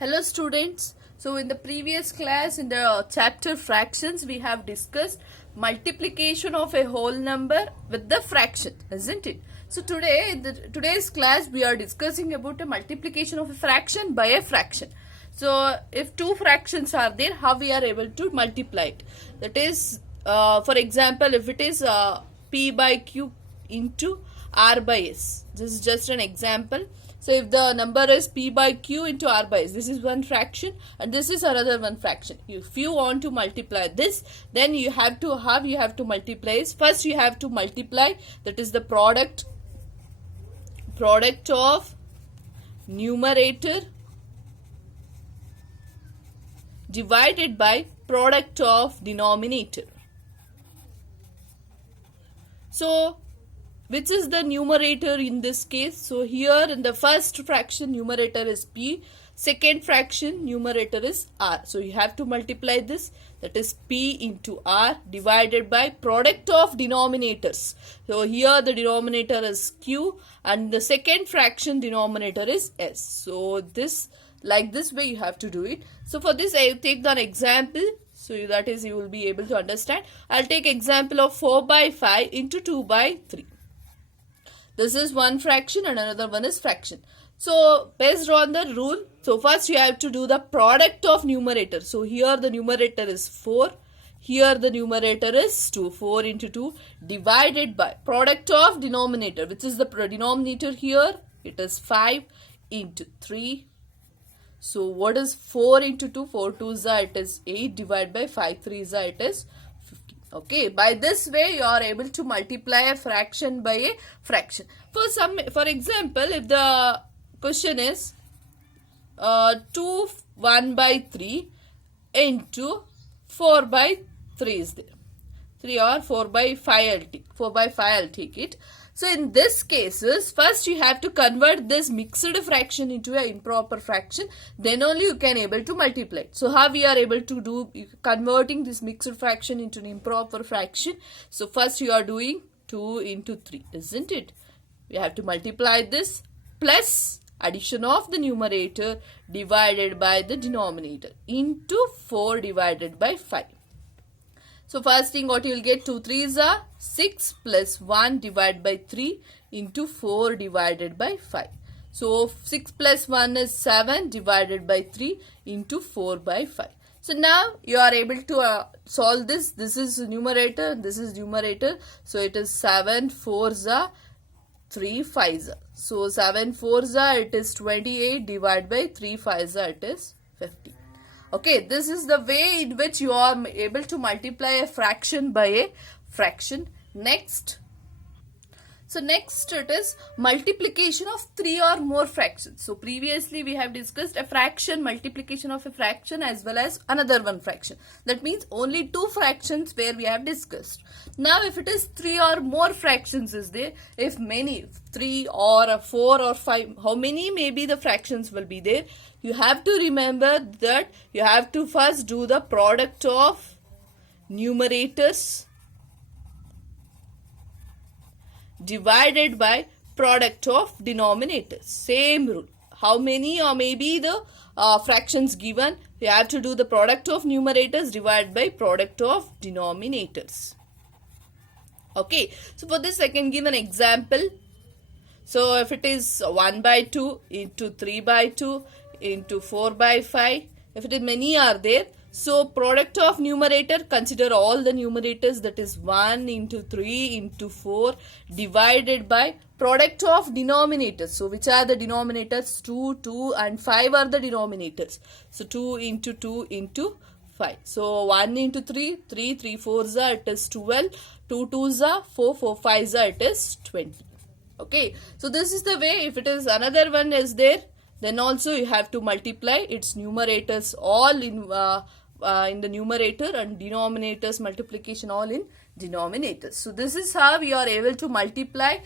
Hello students. So in the previous class in the chapter fractions we have discussed multiplication of a whole number with the fraction, isn't it? So today in today's class we are discussing about a multiplication of a fraction by a fraction. So if two fractions are there, how we are able to multiply it? That is for example, if it is p by q into r by s. This is just an example. So if the number is p by q into r by s, this is one fraction and this is another one fraction. If you want to multiply this, then you have to multiply. First you have to multiply, that is the product of numerator divided by product of denominator. So which is the numerator in this case? So here in the first fraction numerator is p, second fraction numerator is r. So you have to multiply this, that is p into r divided by product of denominators. So here the denominator is q and the second fraction denominator is s. So this, like this way you have to do it. So for this I take an example. So that is you will be able to understand. I'll take example of 4 by 5 into 2 by 3. This is one fraction and another one is fraction. So based on the rule, so first you have to do the product of numerator. So here the numerator is 4. Here the numerator is 2. 4 into 2 divided by product of denominator, which is the denominator here. It is 5 into 3. So what is 4 into 2? 4 2s are, it is 8 divided by 5 3s are, it is 15. Okay, by this way you are able to multiply a fraction by a fraction. For example, if the question is 2 1 by 3 into 4 by 3 is there. 3 or 4 by 5 I'll take it. So in this cases, first you have to convert this mixed fraction into an improper fraction. Then only you can able to multiply it. So how we are able to do converting this mixed fraction into an improper fraction? So first you are doing 2 into 3, isn't it? We have to multiply this plus addition of the numerator divided by the denominator into 4 divided by 5. So first thing what you will get, 2 3s are 6 plus 1 divided by 3 into 4 divided by 5. So 6 plus 1 is 7 divided by 3 into 4 by 5. So now you are able to solve this. This is numerator, this is numerator. So it is 7 4s are 3 5s are. So 7 4s are, it is 28 divided by 3 5s are, it is 50. Okay, this is the way in which you are able to multiply a fraction by a fraction. Next. So next it is multiplication of 3 or more fractions. So previously we have discussed a fraction, multiplication of a fraction as well as another one fraction. That means only 2 fractions where we have discussed. Now if it is 3 or more fractions is there, if many, 3 or 4 or 5, how many maybe the fractions will be there? You have to remember that you have to first do the product of numerators divided by product of denominators. Same rule. How many or maybe the fractions given, you have to do the product of numerators divided by product of denominators. Okay, so for this I can give an example. So if it is 1 by 2 into 3 by 2 into 4 by 5, if it is many are there, so product of numerator, consider all the numerators, that is 1 into 3 into 4 divided by product of denominators. So which are the denominators? 2, 2 and 5 are the denominators. So 2 into 2 into 5. So 1 into 3, 3 3 4s are, it is 12, 2 2s are 4, 4 5s are, it is 20. Okay, so this is the way. If it is another one is there, then also you have to multiply its numerators all in the numerator and denominators multiplication all in denominators. So this is how we are able to multiply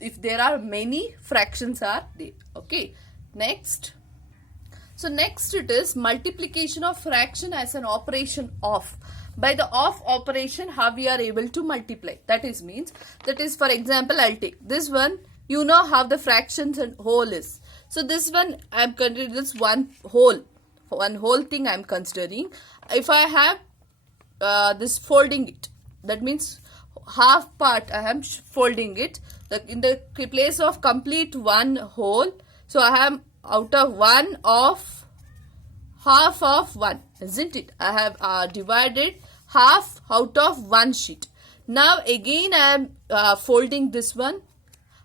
if there are many fractions are there. Okay, next. So next it is multiplication of fraction as an operation of. By the of operation, how we are able to multiply? That is for example, I'll take this one. You know how the fractions and whole is. So this one I am considering this one whole. one whole thing I am considering. If I have this folding it, that means half part I am folding it. In the place of complete one whole, so I have out of one of half of one, isn't it? I have divided half out of one sheet. Now again I am folding this one,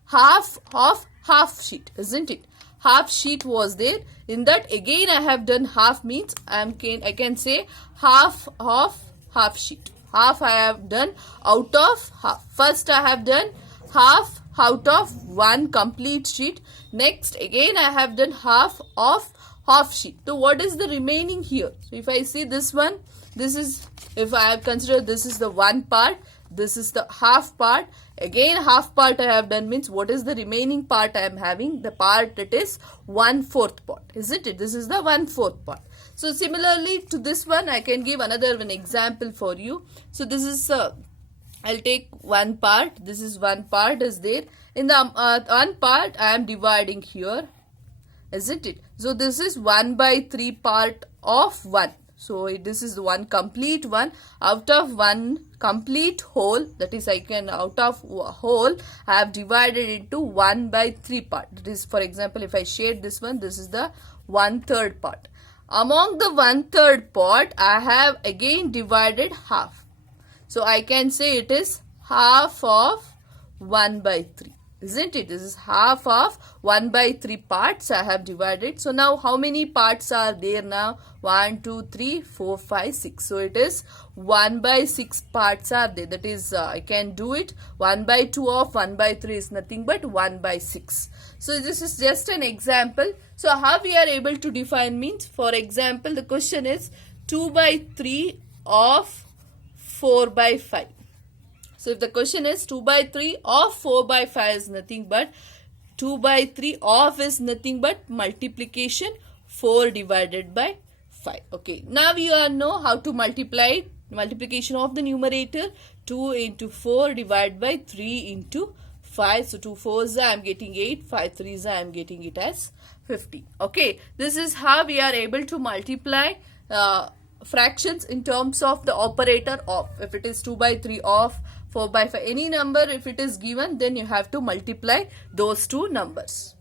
half of half sheet, isn't it? Half sheet was there. In that again I have done half, means I can say half of half sheet. Half I have done out of half. First I have done half out of one complete sheet. Next again I have done half of half sheet. So what is the remaining here? So if I see this one, this is, if I have considered this is the one part, this is the half part. Again half part I have done, means what is the remaining part I am having? The part that is 1/4 part, isn't it? This is the 1/4 part. So similarly to this one, I can give another one example for you. So this is I'll take one part. This is one part is there. In the one part I am dividing here, isn't it? So this is 1/3 part of 1. So this is one complete one. Out of one complete whole, that is I can, out of whole I have divided into 1/3 part. That is, for example, if I shade this one, this is the 1/3 part. Among the 1/3 part I have again divided half. So I can say it is half of 1/3. Isn't it? This is half of 1/3 parts I have divided. So now how many parts are there now? 1, 2, 3, 4, 5, 6. So it is 1/6 parts are there. That is, I can do it. 1/2 of 1/3 is nothing but 1/6. So this is just an example. So how we are able to define means, for example, the question is 2/3 of 4/5. So if the question is 2/3 of 4/5 is nothing but 2/3 of is nothing but multiplication 4 divided by 5. Okay, now you all know how to multiply. Multiplication of the numerator, 2 into 4 divided by 3 into 5. So 2 4s I am getting 8, 5 3s I am getting it as 15. Okay, this is how we are able to multiply fractions in terms of the operator of. If it is 2/3 of 4/5, any number if it is given, then you have to multiply those two numbers.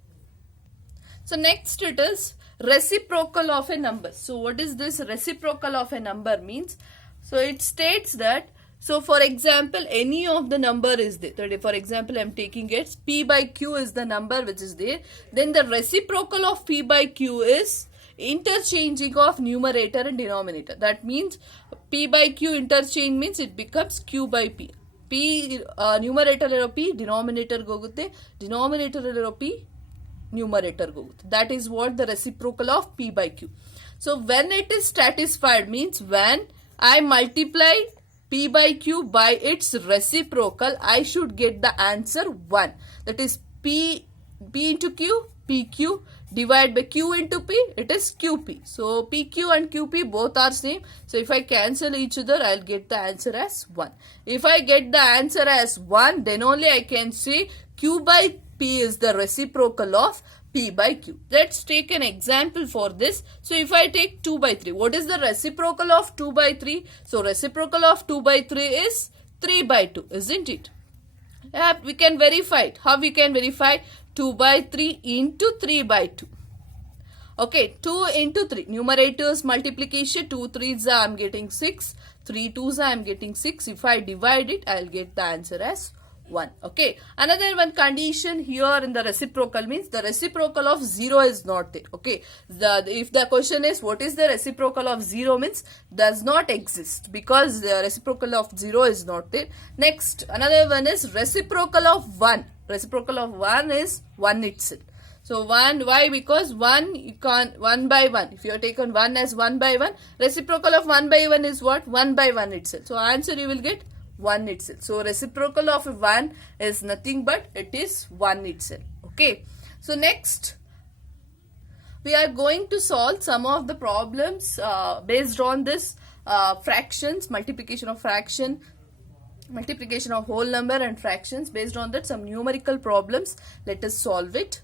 So next it is reciprocal of a number. So what is this reciprocal of a number means? So it states that, so for example, any of the number is there. So for example, I am taking it p/q is the number which is there. Then the reciprocal of p/q is interchanging of numerator and denominator. That means p/q interchange means it becomes q/p. P numerator p, denominator gogutte, denominator p, numerator gogutte. That is what the reciprocal of p/q. So when it is satisfied means when I multiply p/q by its reciprocal, I should get the answer 1. That is p into q, pq, divide by q into p, it is qp. So pq and qp both are same. So if I cancel each other, I'll get the answer as 1. If I get the answer as 1, then only I can say q/p is the reciprocal of p/q. Let's take an example for this. So if I take 2/3, what is the reciprocal of 2/3? So reciprocal of 2/3 is 3/2, isn't it? We can verify it. How we can verify? 2/3 into 3/2. Okay, 2 into 3. Numerators multiplication, 2 3s I am getting 6. 3 2s I am getting 6. If I divide it, I will get the answer as 1. Okay, another one condition here in the reciprocal means the reciprocal of 0 is not there. Okay, if the question is what is the reciprocal of 0 means does not exist, because the reciprocal of 0 is not there. Next, another one is reciprocal of 1. Reciprocal of 1 is 1 itself. So 1, why? Because 1 you can't, 1/1. If you have taken 1 as 1/1, reciprocal of 1/1 is what? 1/1 itself. So answer you will get 1 itself. So reciprocal of 1 is nothing but it is 1 itself. Okay. So next we are going to solve some of the problems based on this fractions, multiplication of fraction, multiplication of whole number and fractions. Based on that, some numerical problems. Let us solve it.